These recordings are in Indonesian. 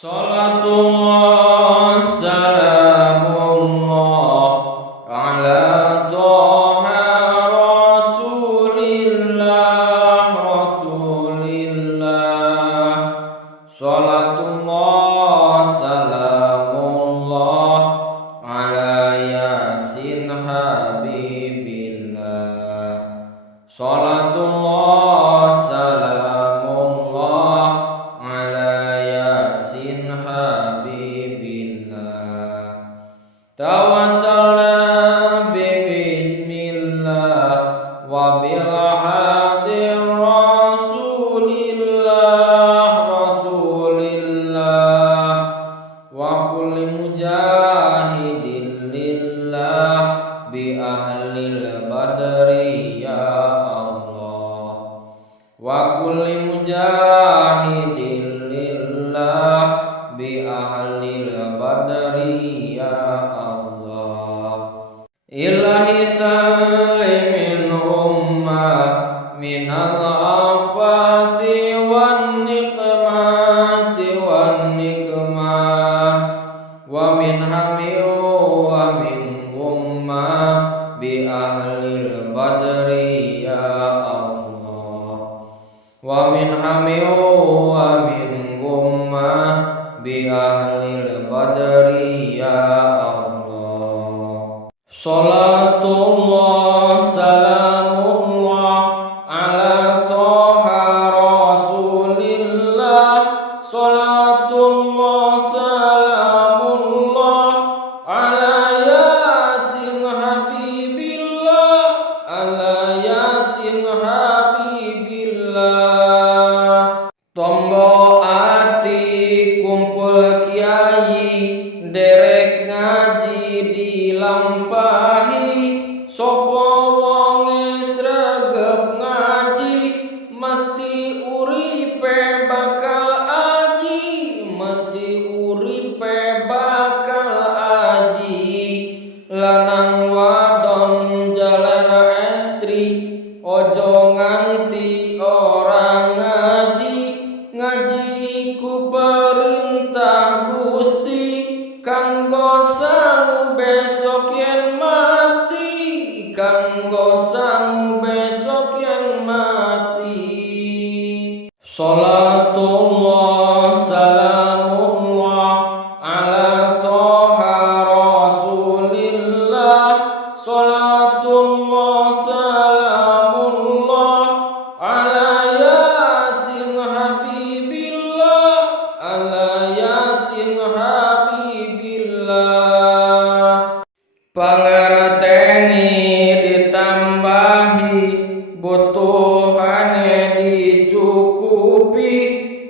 Salatullah salamullah ala toha rasulillah. Salatullah salamullah ala yasin habibillah. Salatullah salamullah ala yasin habibillah. Tawassalna bismillah wa bil hadir rasulillah wa kulli mujahidin lillah bi ahlil badri ya Allah. Wa kulli mujahidin lillah bi ahlil badri ya Allah. Ilahi sallimin ummah minal afati wan nikmati wan nikmah wa min hami wa min ummah bi ahlil badri ya Allah. Wa min hami wa min ummah bi ahlil badri ya Allah. Salatullah salamullah ala toha rasulillah. Salatullah salamullah ala yasin habibillah. Ala yasin habibillah. Tombo ati kumpul kiai derek ngaji dilampahi. Sopo wonge sregep ngaji mesti uripe bakal aji. Mesti uripe bakal aji. Lanang wadon jalan estri ojo nganti orang ngaji. Ngaji iku perintah Gusti kanggo sangu besok yen mati. Kanggo sangu besok yen mati. Salatullah salamullah ala toha rasulillah. Salatullah salamullah ala yasin habibillah. Ala yasin habibillah. Pangerteni ditambahi, butuhane dicukupi,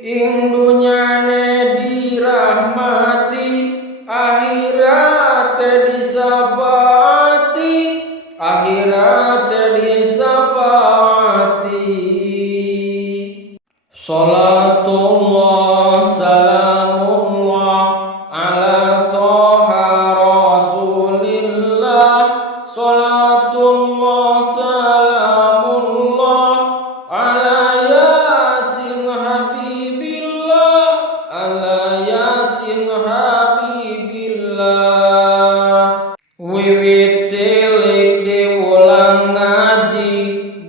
ing dunyane dirahmati, akhirate disafaati, akhirate disafaati. Salatullah salamullah ala toha rasulillah. Salatullah salamullah ala yasin habibillah. Ala yasin habibillah. Wiwit cilik diulang ngaji,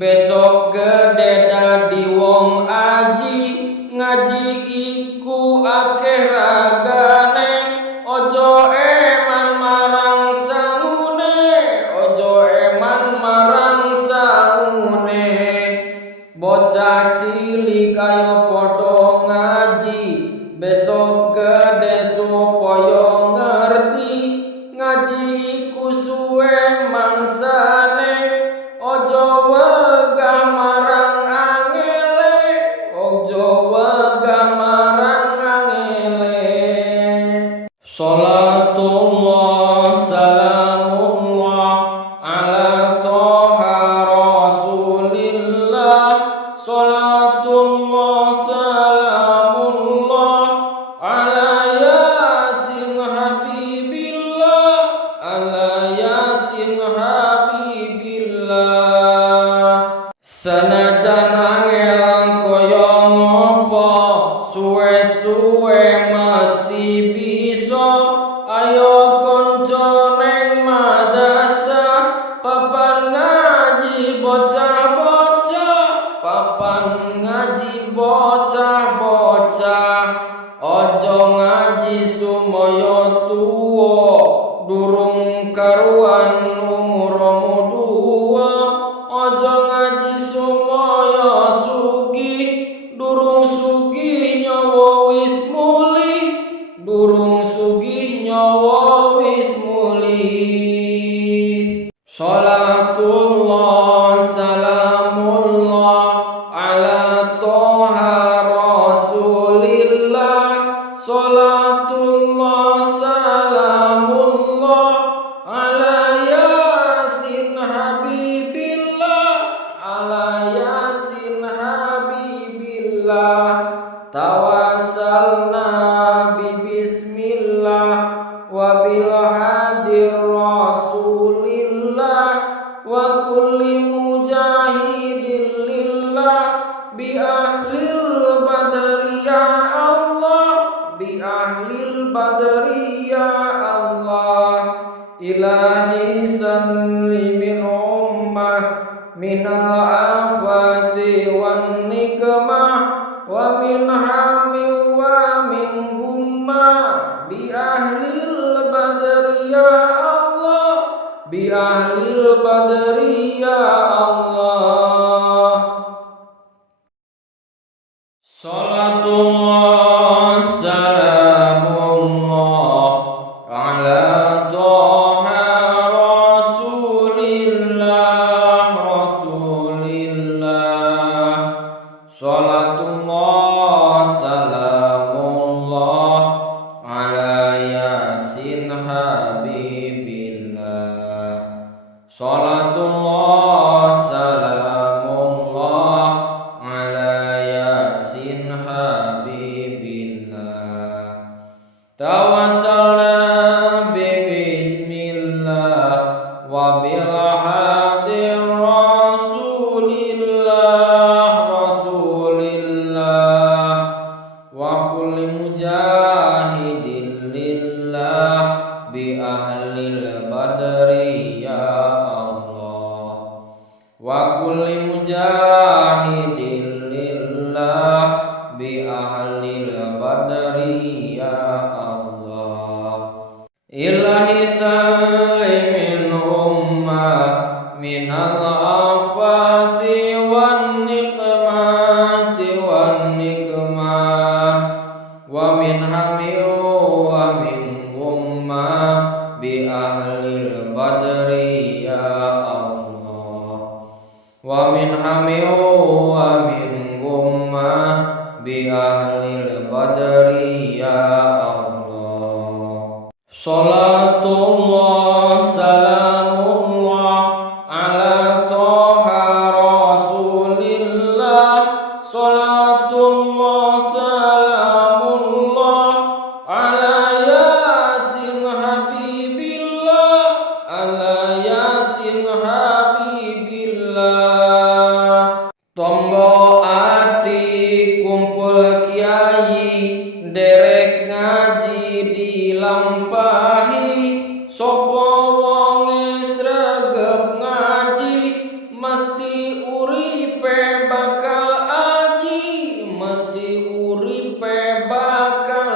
besok gede dadi wong aji. Ngaji iku akeh ragane, ojo eman marang sangune. Ojo eman marang sangune. Bocah cilik ayo podo ngaji, besok gede supaya ngerti. Ngaji iku suwe mangsane, ojo wegah marang angele. Ojo wegah marang angele. suwe-suwe mesti bisa. Ayo konco neng madrasah, papan ngaji bocah-bocah, papan ngaji bocah-bocah. Ojo ngaji sumoyo tuwo, durung karuan umurmu dua. Ojo ngaji sumoyo sugih, durung sugih nyawa wis mulih, durung sugih nyawa wis mulih. Salatullah salamullah ala toha rasulillah. Salatullah salamullah ala yasin habibillah, ala yasin habibillah. Tawassalna bismillah wa bil hadir rasulillah wa kulli mujahidin lillah bi ahlil badri ya Allah, bi ahlil badri ya Allah. Ilahi salli min ummah minal afati wan nikmah wa min hami wa min gummah bi ahlil badri ya Allah, bi ahlil badri ya Allah. Salatullah salamullah ala toha rasulillah, rasulillah. Salatullah salamullah ala yasin habibillah. Salatullah salamullah ala yasin habibillah. Tawassalna bismillah wa bil hadir rasulillah, rasulillah. Wa kulli mujahidin lillah bi ahlil badri ya Allah, wa kulli mujahidin lillah bi ahlil badri ya Allah. Ilahi salli min ummah minal afati wan nikmati wan nikmah wa min hami wa min gummah bi ahlil badri ya Allah, wa min hami wa min gummah bi ahlil badri ya Allah. Salatullah salamullah ala toha rasulillah. Salatullah salamullah ala yasin habibillah, ala yasin habibillah. Tombo ati kumpul kiai, derek ngaji dilampahi. Sopo wonge sregep ngaji, mesti uripe bakal aji, mesti uripe bakal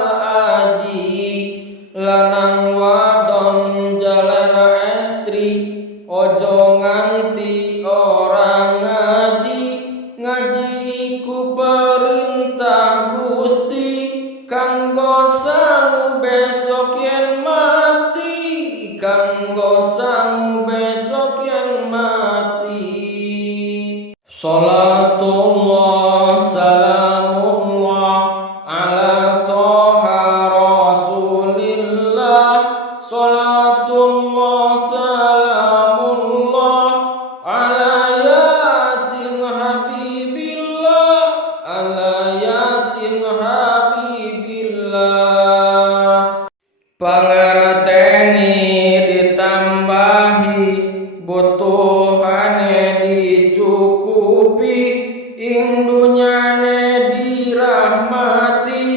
aji. Lanang wadon jalan estri, ojo nganti orang ngaji. Ngaji iku perintah Gusti, kanggo sangu besok yen mati, kanggo sangu besok yen mati. Salatullah salamullah ala toha rasulillah. Salatullah salamullah ala yasin habibillah, ala yasin habibillah. Pangerteni ditambahi, butuhane dicukupi, ing dunyane dirahmati,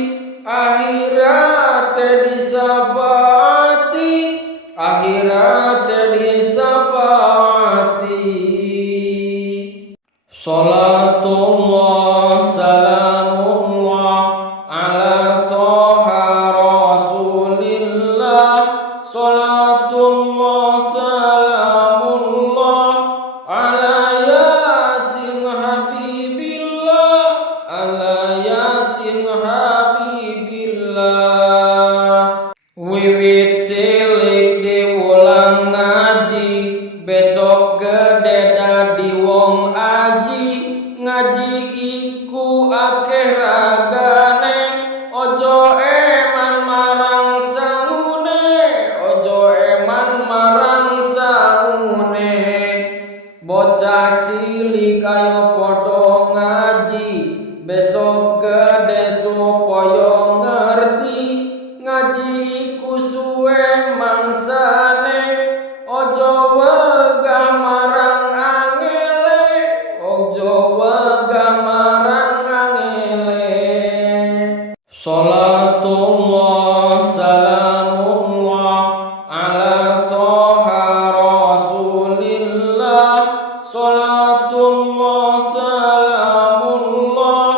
Salatullah salamullah ala toha rasulillah. Salatullah salamullah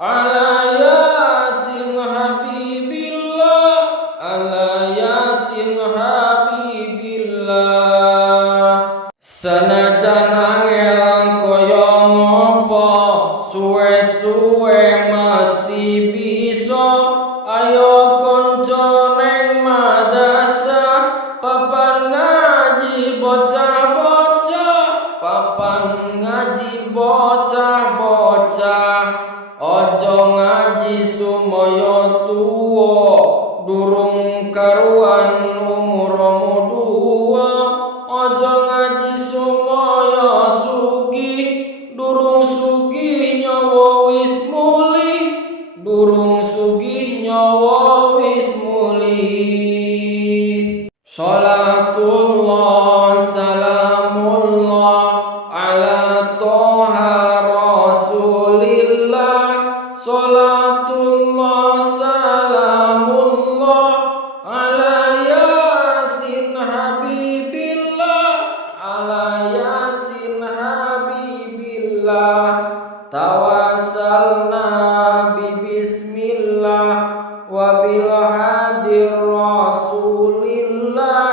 ala yasin habibillah. Ala yasin habibillah. Sanajan angel kaya ngopo, suwe-suwe mesti bisa. Ayo konco neng madrasah, papan ngaji bocah-bocah, papan ngaji bocah-bocah. Ojo ngaji sumoyo tuwo, durung karuan umurmu dua. Ojo ngaji sumoyo sugih, durung sugih nyawa wis mulih, durung sugih nyawa wis mulih. Salatullah salamullah ala toha rasulillah. Salatullah salamullah ala yasin habibillah. Ala yasin habibillah. Tawassalna bismillah wa bil hadir rasulillah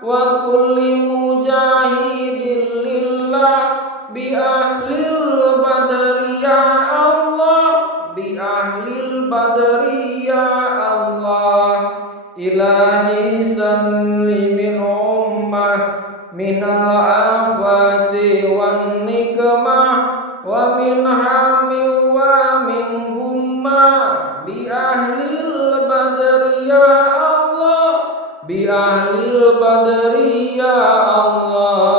wa kulli mujahidin lillah bi ahlil badri ya Allah, bi ahlil badri ya Allah. Ilahi salli min ummah minal afati wan nikmah wa min hami wa min gummah bi ahlil badri ya Allah, bi ahlil badri ya Allah.